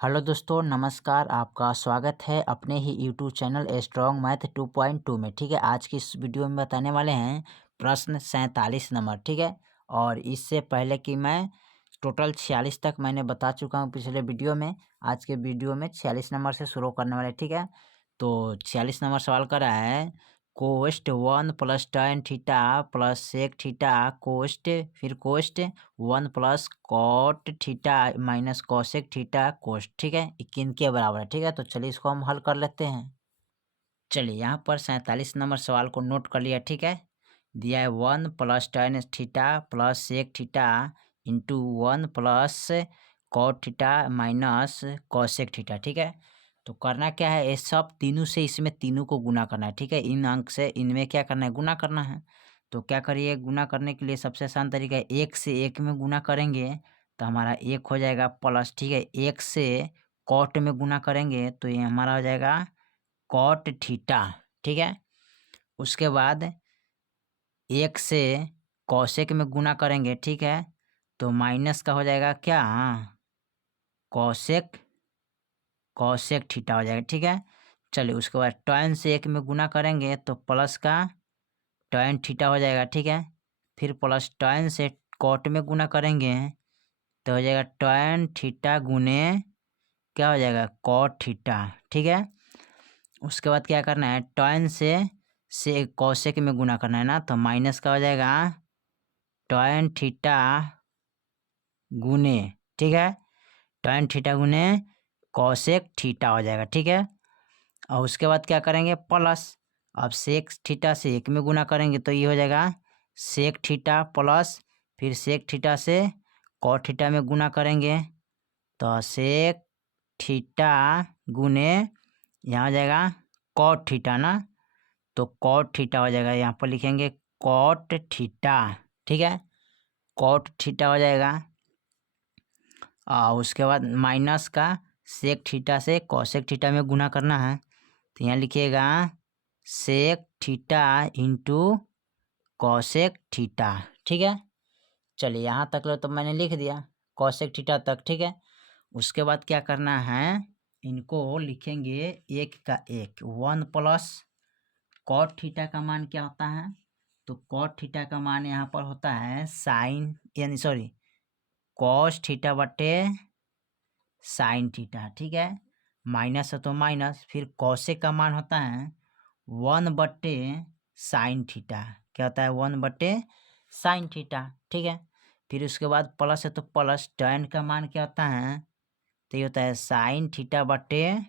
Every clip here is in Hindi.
हेलो दोस्तों, नमस्कार। आपका स्वागत है अपने ही यूट्यूब चैनल स्ट्रॉन्ग मैथ 2.2 में। ठीक है, आज की इस वीडियो में बताने वाले हैं प्रश्न 47 नंबर। ठीक है, और इससे पहले कि मैं टोटल 46 तक मैंने बता चुका हूँ पिछले वीडियो में। आज के वीडियो में 46 नंबर से शुरू करने वाले। ठीक है, तो 46 नंबर सवाल कर रहा है cos 1 plus tan theta plus sec theta cos, फिर cos 1 plus cot theta minus cosec theta cos. ठीक है, ये किनके बराबर है। ठीक है, तो चलिए इसको हम हल कर लेते हैं। चलिए यहाँ पर 47 नंबर सवाल को नोट कर लिया। ठीक है, दिया है 1 plus tan theta plus sec theta into 1 plus cot theta minus cosec theta. ठीक है, तो करना क्या है, ये सब तीनों से इसमें तीनों को गुना करना है। ठीक है, इन अंक से इनमें क्या करना है, गुना करना है। तो क्या करिए, गुना करने के लिए सबसे आसान तरीका है, एक से एक में गुना करेंगे तो हमारा एक हो जाएगा प्लस। ठीक है, एक से कॉट में गुना करेंगे तो ये हमारा हो जाएगा कॉट थीटा। ठीक है, उसके बाद एक से कॉसेक में गुना करेंगे। ठीक है, तो माइनस का हो जाएगा क्या, कॉसेक कॉसेक थीटा हो जाएगा। ठीक है, चलिए उसके बाद tan से एक में गुना करेंगे तो प्लस का tan थीटा हो जाएगा। ठीक है, फिर प्लस tan से कॉट में गुना करेंगे तो हो जाएगा tan थीटा गुने क्या हो जाएगा, कॉट थीटा। ठीक है, उसके बाद क्या करना है, tan से कॉसेक में गुना करना है ना, तो माइनस का हो जाएगा tan थीटा गुने, ठीक है, tan थीटा गुने कॉसेक थीटा हो जाएगा। ठीक है, और उसके बाद क्या करेंगे, प्लस, अब सेक थीटा से एक में गुना करेंगे तो ये हो जाएगा सेक थीटा प्लस, फिर सेक थीटा से कॉट थीटा में गुना करेंगे तो सेक थीटा गुने यहाँ हो जाएगा कॉट थीटा ना, तो कॉट थीटा हो जाएगा, यहाँ पर लिखेंगे कॉट थीटा। ठीक है, कॉट थीटा हो जाएगा। और उसके बाद माइनस का सेक थीटा से कॉसेक थीटा में गुना करना है तो यहाँ लिखिएगा sec theta into cosec theta. ठीक है, चलिए यहाँ तक लो तो मैंने लिख दिया कॉसेक थीटा तक। ठीक है, उसके बाद क्या करना है, इनको लिखेंगे एक का एक, 1 प्लस कॉट थीटा का मान क्या होता है, तो कॉट थीटा का मान यहाँ पर होता है साइन, यानी सॉरी कॉस थीटा बटे साइन थीटा। ठीक है, माइनस है तो माइनस, फिर कॉसेक का मान होता है 1 बटे साइन थीटा। क्या होता है, 1 बटे साइन थीटा। ठीक है, फिर उसके बाद प्लस है तो प्लस, tan का मान क्या होता है, तो ये होता है साइन थीटा बटे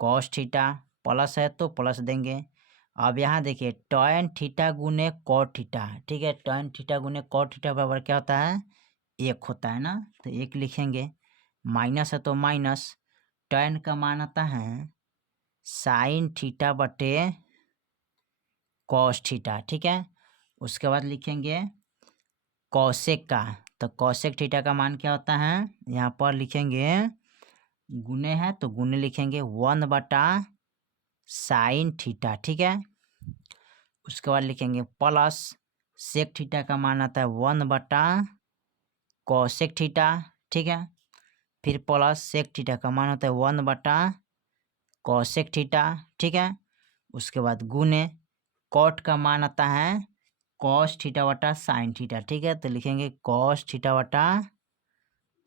कॉस थीटा, प्लस है तो प्लस देंगे। अब यहाँ देखिए tan थीटा गुने कॉट थीटा। ठीक है, tan थीटा गुने कॉट थीटा बराबर क्या होता है, एक होता है ना, तो एक लिखेंगे। माइनस है तो माइनस, tan का मान आता है साइन थीटा बटे कॉस थीटा। ठीक है, उसके बाद लिखेंगे कॉसेक का, तो कॉसेक थीटा का मान क्या होता है, यहाँ पर लिखेंगे गुने है तो गुने लिखेंगे 1 बटा साइन थीटा। ठीक है, उसके बाद लिखेंगे प्लस सेक थीटा का मान आता है 1 बटा कॉसेक थीटा। ठीक है, फिर प्लस सेक थीटा का मान होता है 1 बटा कॉसेक थीटा। ठीक है, उसके बाद गुने कॉट का मान आता है कॉस थीटा बटा साइन थीटा। ठीक है, तो लिखेंगे कॉस थीटा बटा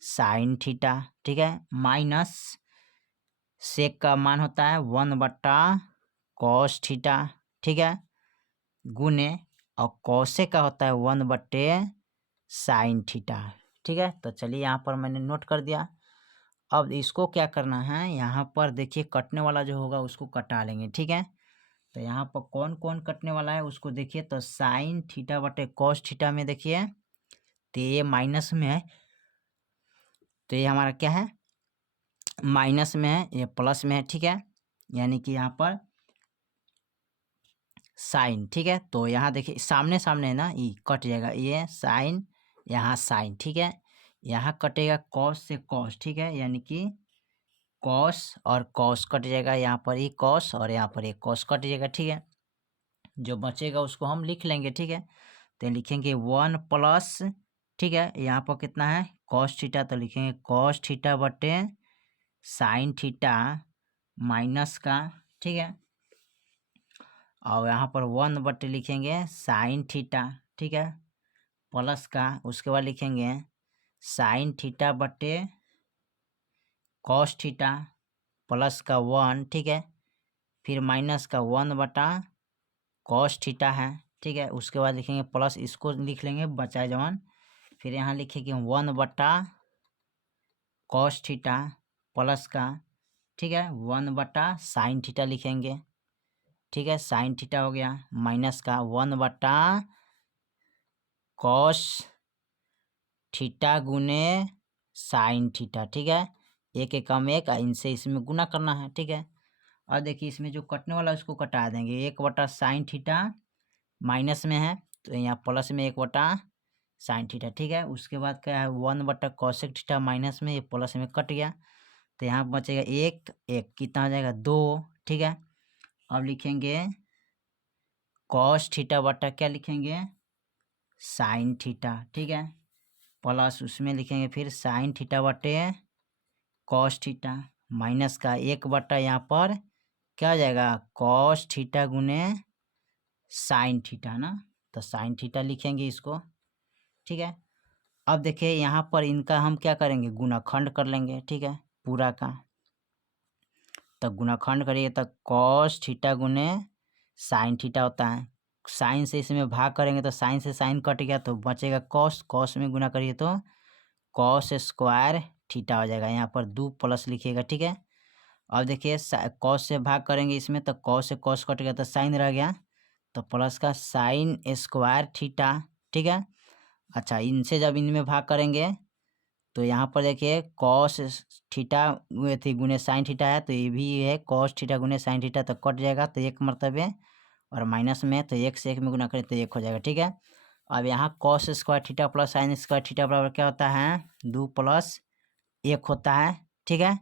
साइन थीटा। ठीक है, माइनस सेक का मान होता है 1 बटा कॉस थीटा। ठीक है, गुने और कॉसेक का होता है 1 बटे साइन थीटा। ठीक है, तो चलिए यहाँ पर मैंने नोट कर दिया। अब इसको क्या करना है, यहाँ पर देखिए कटने वाला जो होगा उसको कटा लेंगे। ठीक है, तो यहाँ पर कौन कौन कटने वाला है उसको देखिए, तो साइन थीटा बटे कॉस थीटा में देखिए तो ये माइनस में है, तो ये हमारा क्या है, माइनस में है, ये प्लस में है। ठीक है, यानी कि यहाँ पर साइन। ठीक है, तो यहाँ देखिए सामने सामने है ना, ये कट जाएगा, ये साइन यहाँ साइन। ठीक है, यहाँ कटेगा कॉस से कॉस। ठीक है, यानी कि कॉस और कॉस कट जाएगा, यहाँ पर ही कॉस और यहाँ पर एक कॉस कट जाएगा। ठीक है, जो बचेगा उसको हम लिख लेंगे। ठीक है, तो लिखेंगे 1 प्लस, ठीक है, यहाँ पर कितना है कॉस थीटा, तो लिखेंगे कॉस थीटा बटे साइन थीटा माइनस का, ठीक है, और यहाँ पर 1 बटे लिखेंगे साइन थीटा, ठीक है, प्लस का, उसके बाद लिखेंगे साइन थीटा बटे कॉस थीटा प्लस का 1, ठीक है, फिर माइनस का 1 बटा कॉस थीटा है, ठीक है, उसके बाद लिखेंगे प्लस, इसको लिख लेंगे बचाए जवान, फिर यहाँ लिखेंगे 1 बटा कॉस थीटा प्लस का, ठीक है, 1 बटा साइन थीटा लिखेंगे, ठीक है, साइन थीटा हो गया, माइनस का 1 बटा कॉस थीटा गुने साइन थीटा, ठीक है, एक एकम एक, इनसे इसमें गुना करना है, ठीक है। और देखिए इसमें जो कटने वाला उसको कटा देंगे, 1 बटा साइन थीटा माइनस में है तो यहाँ प्लस में 1 बटा साइन थीटा, ठीक है, उसके बाद क्या है 1 बटा कॉसेक थीटा माइनस में, ये प्लस में कट गया तो यहाँ बचेगा 1 1, कितना हो जाएगा 2, ठीक है। अब लिखेंगे कॉस थीटा बटा क्या लिखेंगे साइन थीटा, ठीक है, प्लस उसमें लिखेंगे फिर साइन थीटा बटे कॉस थीटा माइनस का 1 बटा यहाँ पर क्या हो जाएगा कॉस थीटा गुने साइन थीटा ना, तो साइन थीटा लिखेंगे इसको, ठीक है। अब देखिए यहाँ पर इनका हम क्या करेंगे गुणाखंड कर लेंगे, ठीक है, पूरा का, तो गुणाखंड करिए तो कॉस थीटा गुने साइन थीटा होता है, साइन से इसमें भाग करेंगे तो साइन से साइन कट गया तो बचेगा कॉस, कॉस में गुना करिए तो कॉस स्क्वायर थीटा हो जाएगा, यहाँ पर 2 प्लस लिखिएगा, ठीक है। अब देखिए कॉस से भाग करेंगे इसमें तो कॉस से कॉस कट गया तो साइन रह गया, तो प्लस का साइन स्क्वायर थीटा, ठीक है। अच्छा इनसे जब इनमें भाग करेंगे तो यहाँ पर देखिए कॉस थीटा थी गुने साइन थीटा है तो ये भी है कॉस थीटा गुने साइन थीटा, तो कट जाएगा तो 1 मरतबे, और माइनस में तो 1 से 1 में गुना करें तो 1 हो जाएगा, ठीक है। अब यहाँ cos square theta plus sine square theta बराबर क्या होता है 2 प्लस 1 होता है, ठीक है,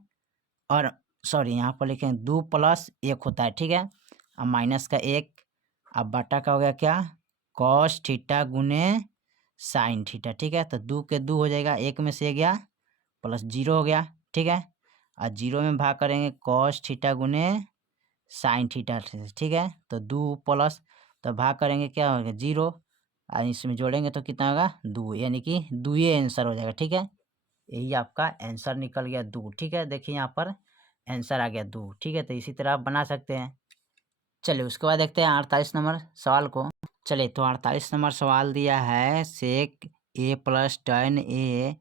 और सॉरी यहाँ पर लिखें 2 प्लस 1 होता है, ठीक है, अब माइनस का 1, अब बटा का हो गया क्या कॉस थीटा गुने साइन थीटा, ठीक है, तो 2 के 2 हो जाएगा, 1 में से गया प्लस 0 हो गया, ठीक है, और 0 में भाग करेंगे कॉस थीटा गुने साइन थीटा से, ठीक है, तो 2 प्लस, तो भाग करेंगे क्या होगा 0, और इसमें जोड़ेंगे तो कितना होगा 2, यानी कि 2 ये आंसर हो जाएगा, ठीक है, यही आपका आंसर निकल गया 2, ठीक है, देखिए यहाँ पर आंसर आ गया 2, ठीक है, तो इसी तरह आप बना सकते हैं। चलिए उसके बाद देखते हैं 48 नंबर सवाल को। चलिए तो 48 नंबर सवाल दिया है सेक ए प्लस tan ए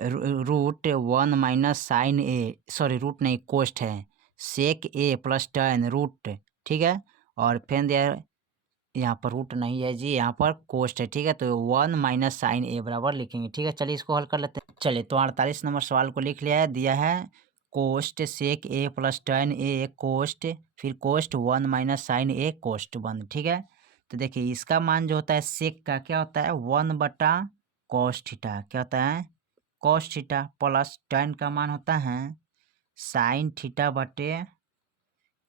रूट 1 माइनस साइन ए, सॉरी रूट नहीं कोस्ट है, सेक ए प्लस tan रूट, ठीक है, और फिर दिया यहाँ पर रूट नहीं है जी, यहाँ पर कोस्ट है, ठीक है, तो 1 माइनस साइन ए बराबर लिखेंगे, ठीक है। चलिए इसको हल कर लेते हैं। चलिए तो 48 नंबर सवाल को लिख लिया है, दिया है coast sec A plus tan a cost, फिर cos 1 minus sign a cost 1, ठीक है। तो देखिए इसका मान जो होता है सेक का क्या होता है 1 बटा कॉस थीटा, क्या होता है कॉस थीटा, प्लस tan का मान होता है साइन थीटा बटे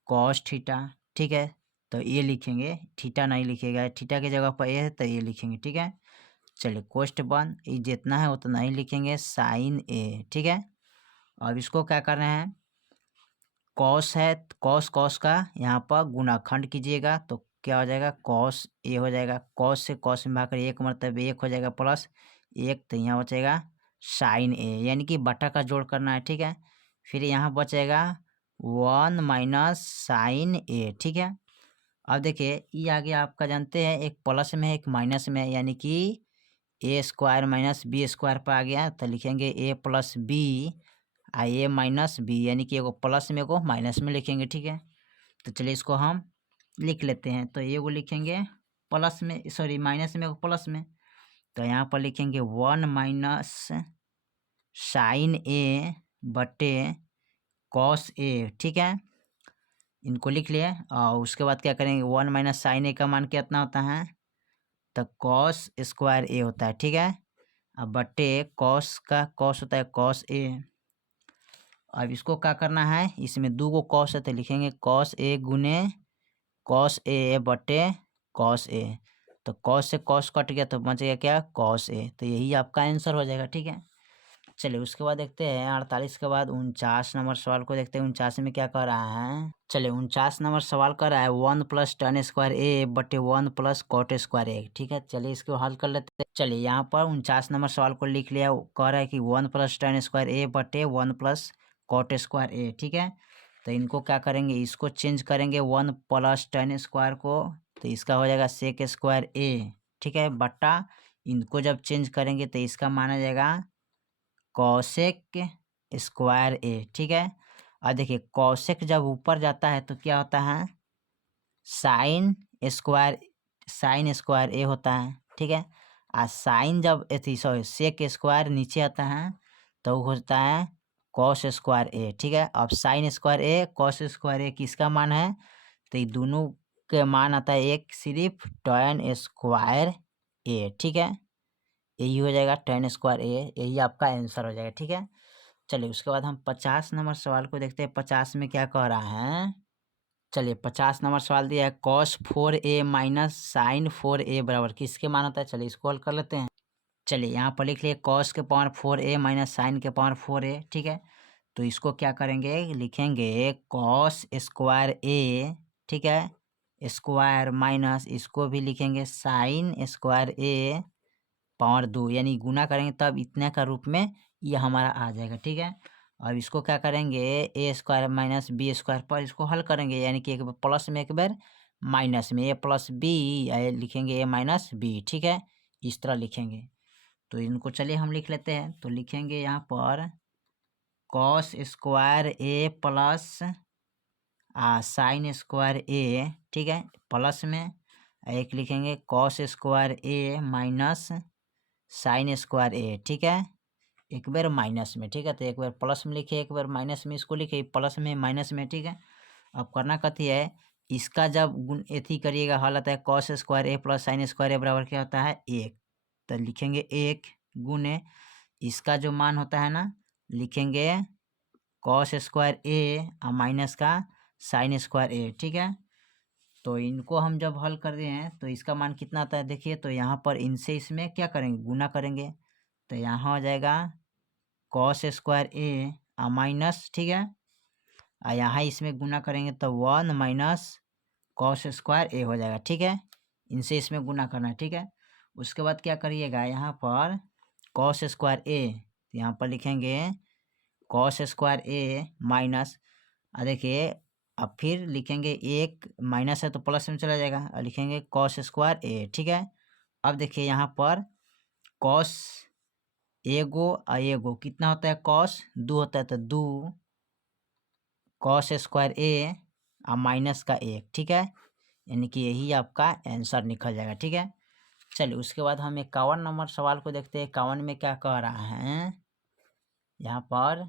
कॉस थीटा, ठीक है, तो ये लिखेंगे, थीटा नहीं लिखेगा, थीटा की जगह पर ये है तो ये लिखेंगे, ठीक है। चलिए कोस्ट 1 ये जितना है उतना ही लिखेंगे साइन ए, ठीक है। अब इसको क्या कर रहे हैं कॉस है, कॉस कॉस का यहाँ पर गुणाखंड कीजिएगा तो क्या हो जाएगा कॉस ए हो जाएगा, कॉस से कॉस में भाग कर 1 मरतबे 1 हो जाएगा, प्लस 1 तो यहाँ बचेगा साइन ए, यानी कि बटा का जोड़ करना है, ठीक है। फिर यहाँ बचेगा 1 माइनस साइन ए, ठीक है। अब देखिए ये आगे आपका जानते हैं एक प्लस में है एक माइनस में है, यानी कि ए स्क्वायर माइनस बी स्क्वायर पर आ गया तो लिखेंगे ए प्लस बी ए माइनस बी, यानी कि एगो प्लस में एगो माइनस में लिखेंगे, ठीक है। तो चलिए इसको हम लिख लेते हैं, तो एगो लिखेंगे प्लस में, सॉरी माइनस में एगो प्लस में, तो यहाँ पर लिखेंगे 1 माइनस साइन ए बटे कॉस ए, ठीक है, इनको लिख लिए। और उसके बाद क्या करेंगे 1 माइनस साइन ए का मान कितना होता है तो कॉस स्क्वायर ए होता है, ठीक है, अब बटे कॉस का कॉस होता है कॉस ए। अब इसको क्या करना है इसमें 2 को कॉस है तो लिखेंगे कॉस ए गुने कॉस ए बटे कॉस ए, तो कॉस से कॉस कट गया तो बच गया क्या, कॉस ए। तो यही आपका आंसर हो जाएगा, ठीक है। चलिए उसके बाद देखते हैं 48 के बाद 49 नंबर सवाल को देखते हैं। 49 में क्या कह रहा है, चलिए 49 नंबर सवाल कर रहा है 1 + tan स्क्वायर ए बटे 1 + cot स्क्वायर ए, ठीक है। चलिए इसको हल कर लेते हैं। चलिए यहाँ पर 49 नंबर सवाल को लिख लिया, कह रहा है कि 1 + tan स्क्वायर ए बटे 1 + cot स्क्वायर ए, ठीक है। तो इनको क्या करेंगे, इसको चेंज करेंगे 1 + tan स्क्वायर को, तो इसका हो जाएगा sec स्क्वायर ए, ठीक है, बट्टा इनको जब चेंज करेंगे तो इसका माना जाएगा कॉसेक स्क्वायर ए, ठीक है। और देखिए कॉसेक जब ऊपर जाता है तो क्या होता है, साइन स्क्वायर ए होता है, ठीक है। और साइन जब सॉरी सेक स्क्वायर नीचे आता है तो वो होता है कॉस स्क्वायर ए, ठीक है। अब साइन स्क्वायर ए कॉस स्क्वायर ए किसका मान है, तो ये दोनों के मान आता है एक सिर्फ tan स्क्वायर ए, ठीक है। यही हो जाएगा tan स्क्वायर ए, यही आपका आंसर हो जाएगा, ठीक है। चलिए उसके बाद हम 50 नंबर सवाल को देखते हैं। 50 में क्या कह रहा है, चलिए 50 नंबर सवाल दिया है cos 4a minus sign 4a बराबर किसके मान होता है। चलिए इसको हल कर लेते हैं। चलिए यहाँ पर लिख लिए cos के पावर 4a माइनस साइन के पावर 4a, ठीक है। तो इसको क्या करेंगे, लिखेंगे cos स्क्वायर a, ठीक है, स्क्वायर माइनस इसको भी लिखेंगे साइन स्क्वायर a पावर 2, यानी गुना करेंगे तब इतने का रूप में ये हमारा आ जाएगा, ठीक है। अब इसको क्या करेंगे, ए स्क्वायर माइनस बी स्क्वायर पर इसको हल करेंगे, यानी कि एक बार प्लस में एक बार माइनस में, ए प्लस बी लिखेंगे ए माइनस बी, ठीक है, इस तरह लिखेंगे। तो इनको चलिए हम लिख लेते हैं। तो लिखेंगे यहाँ पर कॉस स्क्वायर ए प्लस साइन स्क्वायर ए, ठीक है, प्लस में एक लिखेंगे कॉस स्क्वायर ए माइनस साइन स्क्वायर ए, ठीक है, एक बार माइनस में, ठीक है। तो एक बार प्लस में लिखे, एक बार माइनस में, इसको लिखे प्लस में माइनस में, ठीक है। अब करना कथी है, इसका जब गुण एथी करिएगा हल आता है कॉस स्क्वायर ए प्लस साइन स्क्वायर ए बराबर क्या होता है, एक। तो लिखेंगे एक गुने इसका जो मान होता है ना, लिखेंगे कॉस स्क्वायर ए और माइनस का साइन स्क्वायर ए, ठीक है। तो इनको हम जब हल कर रहे हैं तो इसका मान कितना आता है देखिए, तो यहाँ पर इनसे इसमें क्या करेंगे, गुना करेंगे। तो यहाँ हो जाएगा कॉस स्क्वायर ए और माइनस, ठीक है, और यहाँ इसमें गुना करेंगे तो 1 माइनस कॉस स्क्वायर ए हो जाएगा, ठीक है। इनसे इसमें गुना करना है, ठीक है। उसके बाद क्या करिएगा, यहाँ पर कॉस स्क्वायर ए, यहाँ पर लिखेंगे कॉस स्क्वायर ए माइनस, देखिए अब फिर लिखेंगे एक माइनस है तो प्लस में चला जाएगा, और लिखेंगे कॉस स्क्वायर ए, ठीक है। अब देखिए यहाँ पर कॉस एगो कितना होता है, कॉस 2 होता है, तो 2 कॉस स्क्वायर ए और माइनस का 1, ठीक है, यानी कि यही आपका आंसर निकल जाएगा, ठीक है। चलिए उसके बाद हम 51 नंबर सवाल को देखते हैं। 51 में क्या कह रहा है यहाँ पर,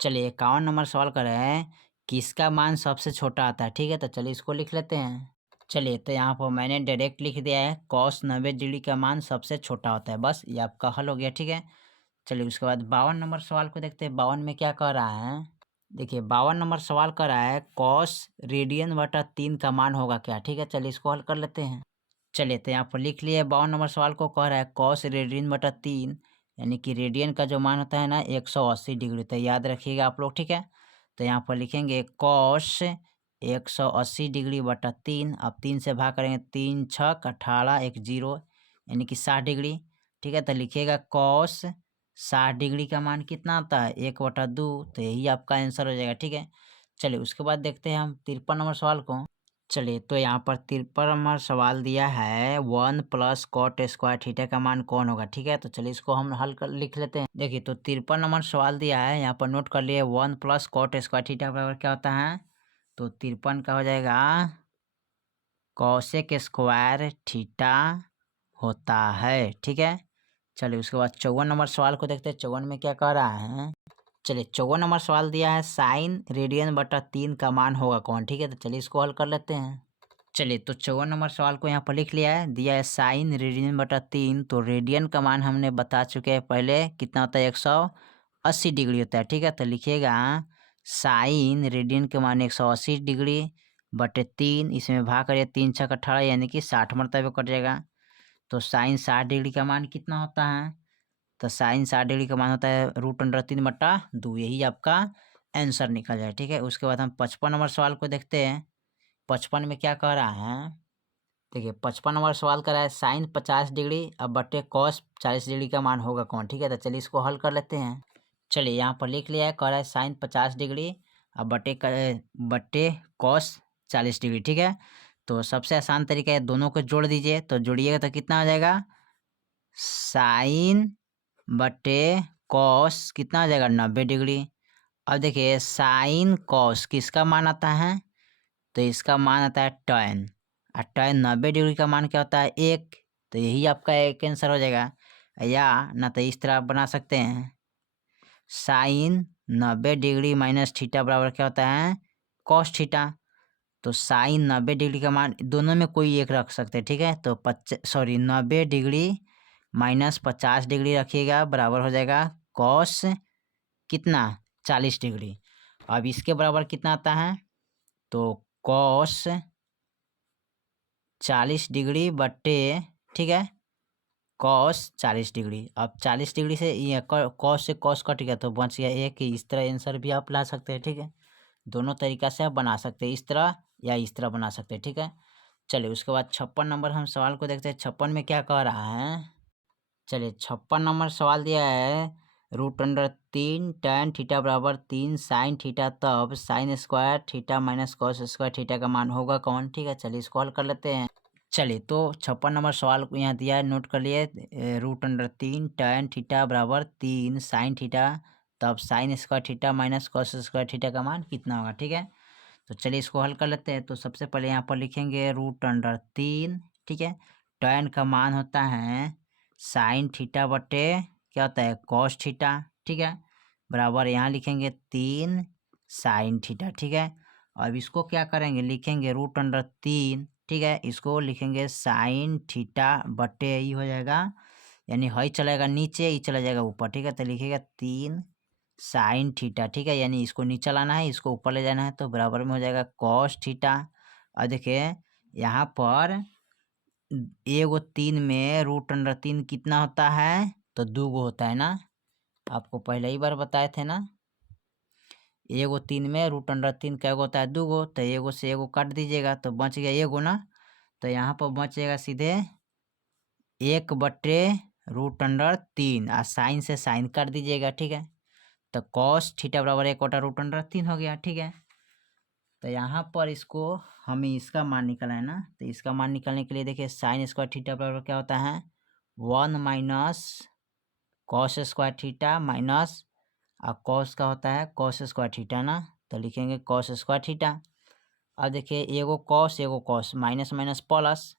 चलिए 51 नंबर सवाल कर रहे हैं किसका मान सबसे छोटा आता है, ठीक है। तो चलिए इसको लिख लेते हैं। चलिए तो यहाँ पर मैंने डायरेक्ट लिख दिया है cos 90 डिग्री का मान सबसे छोटा होता है, बस ये आपका हल हो गया, ठीक है। चलिए उसके बाद 52 नंबर सवाल को देखते हैं। 52 में क्या कह रहा है, देखिए 52 नंबर सवाल कर रहा है cos रेडियन बटा 3 का मान होगा क्या, ठीक है। चलिए इसको हल कर लेते हैं। चलिए तो यहाँ पर लिख लिए 52 नंबर सवाल को कह रहा है cos रेडियन बटा 3, यानी कि रेडियन का जो मान होता है ना 180 डिग्री, तो याद रखिएगा आप लोग, ठीक है। तो यहाँ पर लिखेंगे cos 180 डिग्री बटा 3, अब 3 से भाग करेंगे, 3 छक 18 1 0, यानी कि 60 डिग्री, ठीक है। तो लिखिएगा cos 60 डिग्री का मान कितना आता है, 1/2, तो यही आपका आंसर हो जाएगा, ठीक है। चलिए उसके बाद देखते हैं हम 53 नंबर सवाल को। चलिए तो यहाँ पर 53 नंबर सवाल दिया है 1 + cot स्क्वायर थीटा का मान कौन होगा, ठीक है। तो चलिए इसको हम हल कर लिख लेते हैं। देखिए तो 53 नंबर सवाल दिया है, यहाँ पर नोट कर लिए 1 + cot स्क्वायर थीटा बराबर क्या होता है, तो 53 का हो जाएगा कॉसेक स्क्वायर थीटा होता है, ठीक है। चलिए उसके बाद 54 नंबर सवाल को देखते हैं। 54 में क्या कह रहा है, चलिए 54 नंबर सवाल दिया है साइन रेडियन बटा 3 का मान होगा कौन, ठीक है। तो चलिए इसको हल कर लेते हैं। चलिए तो 54 नंबर सवाल को यहाँ पर लिख लिया है, दिया है साइन रेडियन बटा 3, तो रेडियन का मान हमने बता चुके हैं पहले कितना होता है, 180 डिग्री होता है, ठीक है। तो लिखिएगा साइन रेडियन के मान 180 डिग्री बटे 3, इसमें भाग करिए 3 छक 18, यानी कि 60 मरतबे कट जाएगा। तो साइन 60 डिग्री का मान कितना होता है? तो साइन 60 डिग्री का मान होता है √3/2। यही आपका आंसर निकल जाए। ठीक है, उसके बाद हम 55 नंबर सवाल को देखते हैं। 55 में क्या कह रहा है? देखिए 55 नंबर सवाल कर रहा है साइन 50 डिग्री अब बटे कॉस 40 डिग्री का मान होगा कौन? ठीक है, तो चलिए इसको हल कर लेते हैं। चलिए यहाँ पर लिख लिया है, कह रहा है साइन 50 डिग्री अब बटे कॉस 40 डिग्री। ठीक है, तो सबसे आसान तरीका है दोनों को जोड़ दीजिए। तो जोड़िएगा तो कितना हो जाएगा? साइन बटे कॉस कितना हो जाएगा? 90 डिग्री। अब देखिए साइन कॉस किसका मान आता है? तो इसका मान आता है tan। और tan 90 डिग्री का मान क्या होता है? 1। तो यही आपका एक आंसर हो जाएगा। या ना तो इस तरह आप बना सकते हैं, साइन 90 डिग्री माइनस थीटा बराबर क्या होता है? Cos theta. तो साइन 90 डिग्री का मान दोनों में कोई एक रख सकते हैं। ठीक है, तो 90 डिग्री माइनस 50 डिग्री रखिएगा बराबर हो जाएगा कॉस कितना? 40 डिग्री। अब इसके बराबर कितना आता है? तो कॉस 40 डिग्री बटे, ठीक है, कॉस 40 डिग्री। अब 40 डिग्री से ये कॉस से कॉस कट गया तो बच गया एक। इस तरह आंसर भी आप ला सकते हैं। ठीक है, दोनों तरीका से आप बना सकते हैं, इस तरह या इस तरह बना सकते हैं। ठीक है, चलिए उसके बाद 56 नंबर हम सवाल को देखते हैं। 56 में क्या कह रहा है? चलिए 56 नंबर सवाल दिया है √3 tan थीटा बराबर 3 साइन थीटा तब sine square theta minus cos square theta का मान होगा कौन? ठीक है, चलिए इसको हल कर लेते हैं। चलिए तो 56 नंबर सवाल को यहाँ दिया है, नोट कर लिए। √3 tan थीटा बराबर 3 साइन थीटा तब sine square theta minus cos square theta का मान कितना होगा? ठीक है, तो चलिए इसको हल कर लेते हैं। तो सबसे पहले यहाँ पर लिखेंगे √3। ठीक है, tan का मान होता है साइन थीटा बटे क्या होता है? Cos theta. ठीक है, बराबर यहाँ लिखेंगे 3 साइन थीटा। ठीक है, अब इसको क्या करेंगे? लिखेंगे √3। ठीक है, इसको लिखेंगे साइन थीटा बटे ही हो जाएगा, यानी हई चलेगा नीचे, ही चला जाएगा ऊपर। ठीक है, तो लिखेगा 3 साइन थीटा। ठीक है, यानी इसको नीचे लाना है, इसको ऊपर ले जाना है, तो बराबर में हो जाएगा कॉस थीटा। और देखिए यहाँ पर एगो 3 में √3 कितना होता है? तो 2 गो होता है ना, आपको पहले ही बार बताए थे ना। एगो 3 में √3 क्या होता है? 2 गो। तो एगो से एगो काट दीजिएगा तो बच गया एगो ना, तो यहाँ पर बचेगा सीधे 1/√3 और साइन से साइन काट दीजिएगा। ठीक है, तो कॉस थीटा बराबर 1/√3 हो गया। ठीक है, तो यहाँ पर इसको हमें इसका मान निकालना है ना, तो इसका मान निकालने के लिए देखिए साइन स्क्वायर थीटा बराबर क्या होता है? 1 minus cos square theta minus cos का होता है कॉस स्क्वायर थीटा ना, तो लिखेंगे कॉस स्क्वायर थीटा। अब देखिए एगो कॉस माइनस माइनस प्लस,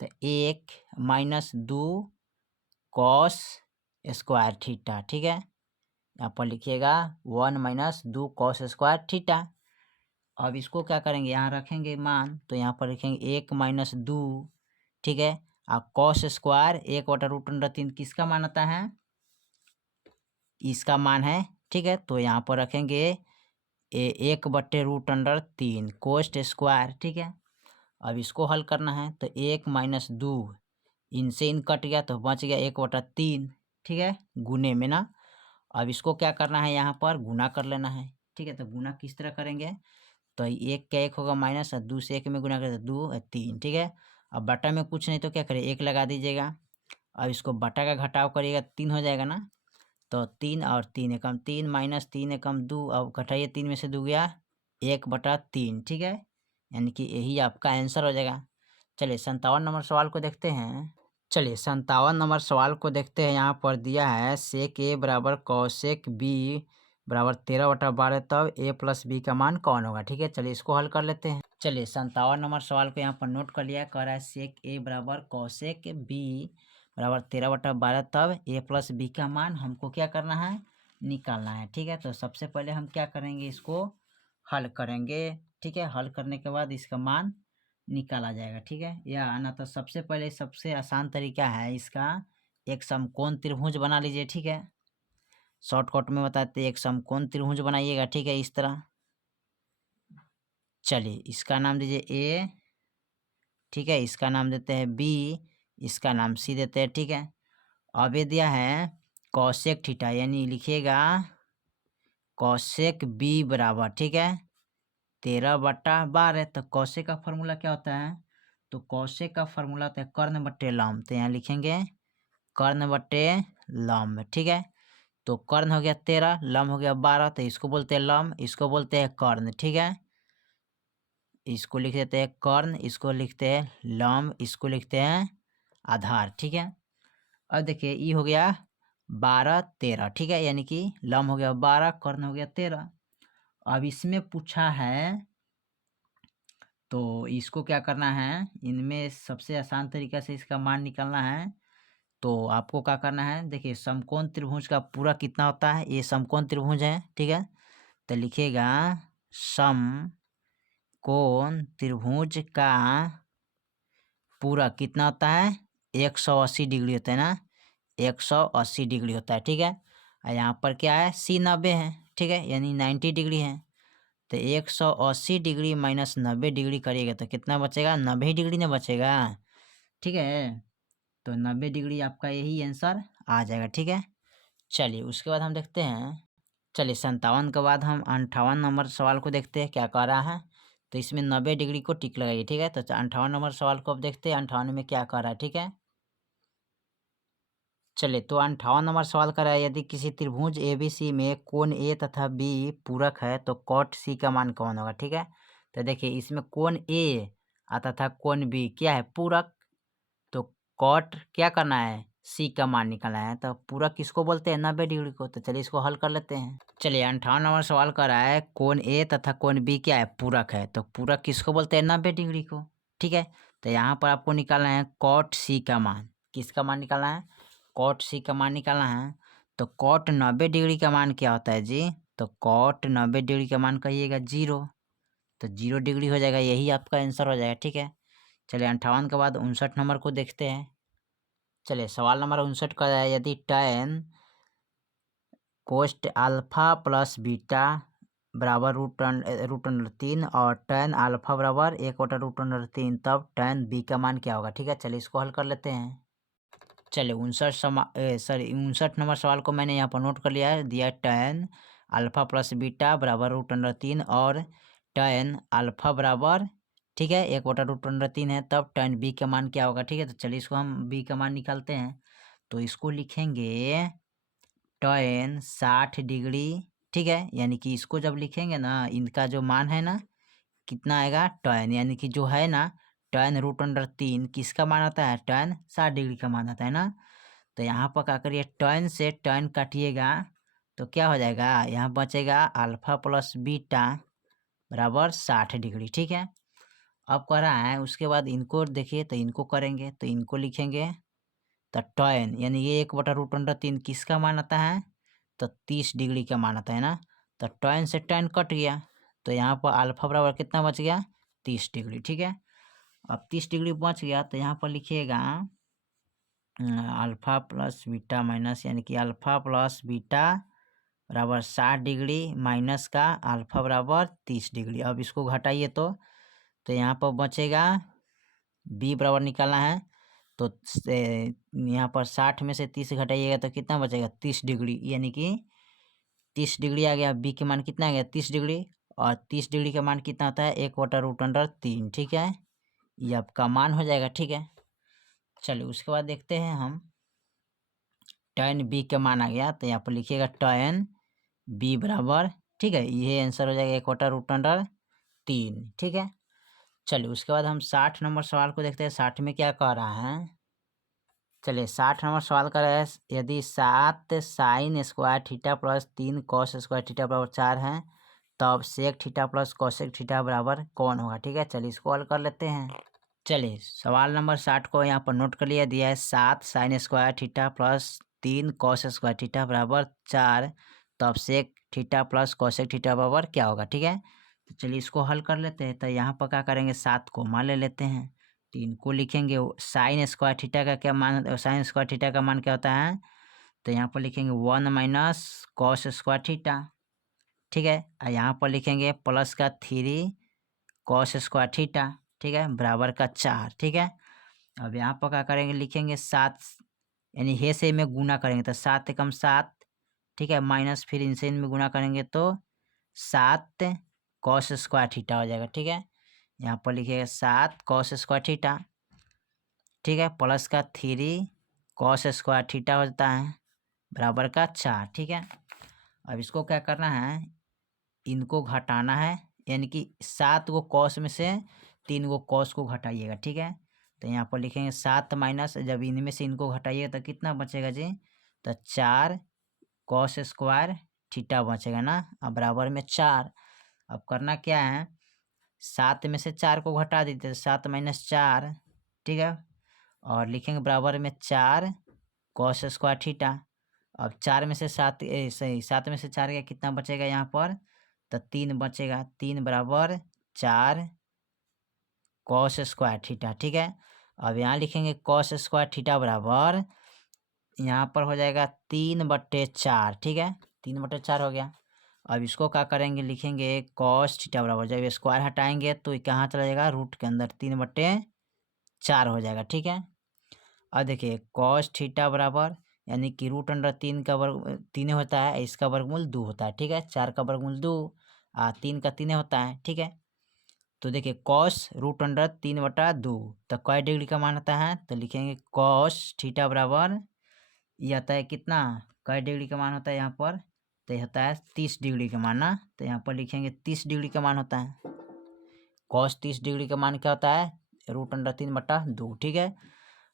तो 1 माइनस 2 कॉस स्क्वायर थीटा। ठीक है, यहाँ पर लिखिएगा 1 माइनस 2 कॉस स्क्वायर थीटा। अब इसको क्या करेंगे? यहाँ रखेंगे मान, तो यहाँ पर लिखेंगे 1 माइनस 2। ठीक है, और कॉस स्क्वायर 1/√3 किसका मान आता है? इसका मान है। ठीक है, तो यहाँ पर रखेंगे 1/√3 कोस्ट स्क्वायर। ठीक है, अब इसको हल करना है, तो 1 माइनस 2 इनसे इन कट गया तो बच गया 1/3। ठीक है, गुने में ना। अब इसको क्या करना है? यहाँ पर गुना कर लेना है। ठीक है, तो गुना किस तरह करेंगे? तो 1 का 1 होगा माइनस और 2 से 1 में गुना करें तो 2 और 3। ठीक है, अब बटा में कुछ नहीं तो क्या करें? 1 लगा दीजिएगा। अब इसको बटा का घटाव करिएगा 3 हो जाएगा ना, तो 3 और 3 एकम 3 माइनस 3 एकम 2। अब घटाइए 3 में से 2 गया 1/3। ठीक है, यानी कि यही आपका आंसर हो जाएगा। चलिए 57 नंबर सवाल को देखते हैं। चलिए 57 नंबर सवाल को देखते हैं। यहाँ पर दिया है सेक ए बराबर कॉसेक बी बराबर 13/12 तब a प्लस बी का मान कौन होगा? ठीक है, चलिए इसको हल कर लेते हैं। चलिए 57 नंबर सवाल को यहाँ पर नोट कर लिया है। कह रहा है सेक ए बराबर कॉसेक बी बराबर 13/12 तब a प्लस बी का मान हमको क्या करना है? निकालना है। ठीक है, तो सबसे पहले हम क्या करेंगे? इसको हल करेंगे। ठीक है, हल करने के बाद इसका मान निकाला जाएगा। ठीक है, या ना तो सबसे पहले सबसे आसान तरीका है इसका, एक समकोण त्रिभुज बना लीजिए। ठीक है, शॉर्टकट में बताते हैं, एक समकोण त्रिभुज बनाइएगा। ठीक है, इस तरह। चलिए इसका नाम दीजिए ए। ठीक है, इसका नाम देते हैं बी। इसका नाम सी देते हैं, ठीक है। अब ये दिया है कॉसेक थीटा, यानी लिखिएगा कॉसेक बी बराबर, ठीक है, 13/12। तो कॉसेक का फॉर्मूला क्या होता है? तो कॉसेक का फॉर्मूला होता है कर्ण बट्टे लंब। तो यहाँ लिखेंगे कर्ण बट्टे लंब, ठीक है। तो कर्ण हो गया 13, लंब हो गया 12, तो इसको बोलते हैं लंब, इसको बोलते हैं कर्ण, ठीक है। इसको लिख देते हैं कर्ण, इसको लिखते हैं लंब, इसको लिखते हैं आधार, ठीक है। अब देखिए ये हो गया 12, 13, ठीक है, यानी कि लंब हो गया 12, कर्ण हो गया 13। अब इसमें पूछा है तो इसको क्या करना है, इनमें सबसे आसान तरीका से इसका मान निकालना है। तो आपको क्या करना है, देखिए समकोण त्रिभुज का पूरा कितना होता है, ये समकोण त्रिभुज है, ठीक है। तो लिखिएगा समकोण त्रिभुज का पूरा कितना होता है, 180 डिग्री होता है ना, 180 डिग्री होता है, ठीक है। और यहाँ पर क्या है, सी 90 है, ठीक है, यानी 90 डिग्री है। तो 180 डिग्री माइनस 90 डिग्री करिएगा तो कितना बचेगा, 90 डिग्री ना बचेगा, ठीक है। तो 90 डिग्री आपका यही आंसर आ जाएगा, ठीक है। चलिए उसके बाद हम देखते हैं, चलिए 57 के बाद हम 58 नंबर सवाल को देखते हैं क्या कह रहा है। तो इसमें 90 डिग्री को टिक लगाइए, ठीक है। तो 58 नंबर सवाल को अब देखते हैं 58 में क्या कह रहा है, ठीक है। चलिए तो 58 नंबर सवाल कर रहा है, यदि किसी त्रिभुज ABC में कोण A तथा B पूरक है तो कॉट C का मान कौन होगा, ठीक है। तो देखिए इसमें कोण A तथा कोण B क्या है, पूरक। तो कॉट क्या करना है, C का मान निकालना है। तो पूरक किसको बोलते हैं, 90 डिग्री को। तो चलिए इसको हल कर लेते हैं। चलिए 58 नंबर सवाल कर रहा है कोण A तथा कोण B क्या है, पूरक है। तो पूरक किसको बोलते हैं, 90 डिग्री को, ठीक है। तो यहाँ पर आपको निकालना है कॉट C का मान। किसका मान निकालना है, कॉट C का मान निकालना है। तो कॉट 90 डिग्री का मान क्या होता है जी, तो कॉट 90 डिग्री का मान कहिएगा 0। तो 0 डिग्री हो जाएगा, यही आपका आंसर हो जाएगा, ठीक है। चलिए 58 के बाद 59 नंबर को देखते हैं। चलिए सवाल नंबर 59 का है, यदि tan कोस्ट अल्फा प्लस बीटा बराबर √3 और tan अल्फा बराबर 1/√3, तब tan b का मान क्या होगा, ठीक है। चलिए इसको हल कर लेते हैं। चलिए 59 नंबर सवाल को मैंने यहाँ पर नोट कर लिया है, दिया tan अल्फा प्लस बीटा बराबर √3 और tan अल्फा बराबर, ठीक है, 1/√3 है, तब tan b का मान क्या होगा, ठीक है। तो चलिए इसको हम b का मान निकालते हैं। तो इसको लिखेंगे tan 60 डिग्री, ठीक है, यानी कि इसको जब लिखेंगे ना, इनका जो मान है ना कितना आएगा, tan, यानी कि जो है ना tan √3 किसका मान आता है, tan 60 डिग्री का मान आता है ना। तो यहाँ पर क्या करिए, tan से tan काटिएगा तो क्या हो जाएगा, यहाँ बचेगा अल्फा प्लस बीटा बराबर 60 डिग्री, ठीक है। अब कह रहा है उसके बाद इनको देखिए, तो इनको करेंगे तो इनको लिखेंगे तो tan, यानी ये 1/√3 किसका मान आता है, तो 30 डिग्री का मान आता है ना। तो tan से tan कट गया, तो यहाँ पर अल्फा बराबर कितना बच गया, 30 डिग्री, ठीक है। अब 30 डिग्री बच गया तो यहाँ पर लिखिएगा अल्फा प्लस बीटा माइनस, यानी कि अल्फा प्लस बीटा बराबर 60 डिग्री माइनस का अल्फा बराबर 30 डिग्री। अब इसको घटाइए तो यहाँ पर बचेगा b बराबर निकालना है। तो यहाँ पर 60 में से 30 घटाइएगा तो कितना बचेगा, 30 डिग्री, यानी कि 30 डिग्री आ गया। b के मान कितना आ गया, 30 डिग्री, और 30 डिग्री का मान कितना होता है, 1/√3, ठीक है। ये आपका मान हो जाएगा, ठीक है। चलिए उसके बाद देखते हैं हम, tan b का मान आ गया तो यहाँ पर लिखिएगा tan b बराबर, ठीक है, ये आंसर हो जाएगा 1/√3, ठीक है। चलिए उसके बाद हम 60 नंबर सवाल को देखते हैं, 60 में क्या कह रहा है। चलिए 60 नंबर सवाल कर रहा है, यदि 7 sin square theta plus 3 cos square theta बराबर 4 है, तब sec theta plus cosec theta बराबर कौन होगा, ठीक है। चलिए इसको हल कर लेते हैं। चलिए सवाल नंबर 60 को यहाँ पर नोट कर लिया, दिया है 7 sin square theta plus 3 cos square theta बराबर 4, तब sec theta plus cosec theta बराबर क्या होगा, ठीक है। तो चलिए इसको हल कर लेते हैं। तो यहाँ पर क्या करेंगे, 7 को मान ले लेते हैं, 3 को लिखेंगे, साइन स्क्वायर थीटा का क्या मान, साइन स्क्वायर थीटा का मान क्या होता है, तो यहाँ पर लिखेंगे 1 माइनस कॉस स्क्वायर थीटा, ठीक है। और यहाँ पर लिखेंगे प्लस का 3 कॉस स्क्वायर थीटा, ठीक है, बराबर का 4, ठीक है। अब यहाँ पर क्या करेंगे, लिखेंगे 7, यानी हे से में गुना करेंगे तो 7 एकम 7, ठीक है, माइनस फिर इनसे इनमें गुना करेंगे तो 7 कॉस स्क्वायर थीटा हो जाएगा, ठीक है। यहाँ पर लिखिएगा 7 कॉस स्क्वायर थीटा, ठीक है, प्लस का 3 कॉस स्क्वायर थीटा हो जाता है बराबर का 4, ठीक है। अब इसको क्या करना है, इनको घटाना है, यानी कि 7 को कॉस में से 3 को कॉस को घटाइएगा, ठीक है। तो यहाँ पर लिखेंगे 7 माइनस, जब इनमें से इनको घटाइएगा तो कितना बचेगा जी, तो 4 कॉस स्क्वायर थीटा बचेगा ना, अब बराबर में 4। अब करना क्या है, 7 में से 4 को घटा देते, 7 माइनस 4, ठीक है, और लिखेंगे बराबर में 4 कॉस स्क्वायर थीटा। अब 4 में से 7 सही 7 में से 4 का कितना बचेगा यहाँ पर, तो 3 बचेगा, 3 बराबर 4 कॉस स्क्वायर थीटा, ठीक है। अब यहाँ लिखेंगे कॉस स्क्वायर थीटा बराबर, यहाँ पर हो जाएगा 3/4, ठीक है, 3/4 हो गया। अब इसको क्या करेंगे, लिखेंगे कॉस थीटा बराबर, जब स्क्वायर हटाएंगे तो ये कहाँ चला जाएगा, रूट के अंदर, 3/4 हो जाएगा, ठीक है। अब देखिए कॉस थीटा बराबर, यानी कि √3 का वर्ग 3 होता है, इसका वर्गमूल 2 होता है, ठीक है, 4 का वर्गमूल 2, 3 का 3 होता है, ठीक है। तो देखिए कॉस √3/2, तो कै डिग्री का मान होता है, तो लिखेंगे कॉस थीटा बराबर, ये आता है कितना, कै डिग्री का मान होता है यहाँ पर, तो ये होता है 30 डिग्री का मान ना, तो यहाँ पर लिखेंगे 30 डिग्री का मान होता है। कॉस 30 डिग्री का मान क्या होता है, √3/2, ठीक है।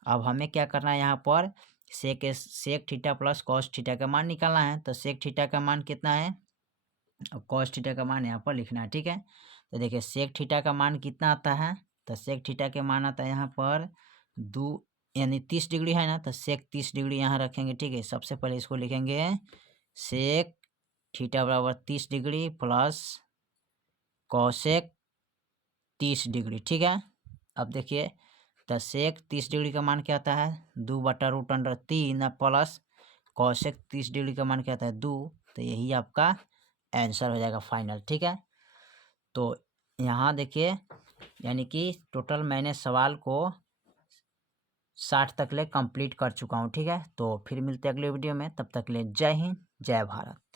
अब हमें क्या करना है, यहाँ पर sec theta plus cos theta का मान निकालना है, तो सेक थीटा का मान कितना है, और कॉस थीटा का मान यहाँ पर लिखना है, ठीक है। तो देखिए सेक थीटा का मान कितना आता है, तो सेक थीटा के मान आता है यहाँ पर 2, यानी 30 डिग्री है ना, तो सेक 30 डिग्री यहाँ रखेंगे, ठीक है। सबसे पहले इसको लिखेंगे सेक थीटा बराबर 30 डिग्री प्लस कॉसेक 30 डिग्री, ठीक है। अब देखिए तो सेक 30 डिग्री का मान क्या आता है, 2/√3 प्लस कॉसेक 30 डिग्री का मान क्या आता है, 2, तो यही आपका आंसर हो जाएगा फाइनल, ठीक है। तो यहाँ देखिए, यानी कि टोटल मैंने सवाल को 60 तक ले कंप्लीट कर चुका हूँ, ठीक है। तो फिर मिलते हैं अगले वीडियो में, तब तक ले जय हिंद जय भारत।